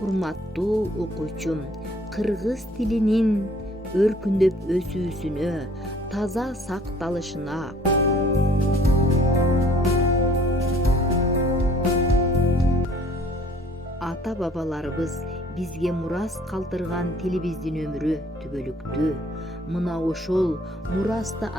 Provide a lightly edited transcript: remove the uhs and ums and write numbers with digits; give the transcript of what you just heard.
Урматтуу окуучум, кыргыз тилинин өркүндөп өсүүсүнө, таза сакталышына ата-бабаларыбыз бизге мурас калтырган тилибиздин өмүрү түбөлүктүү. Мына ошол мурасты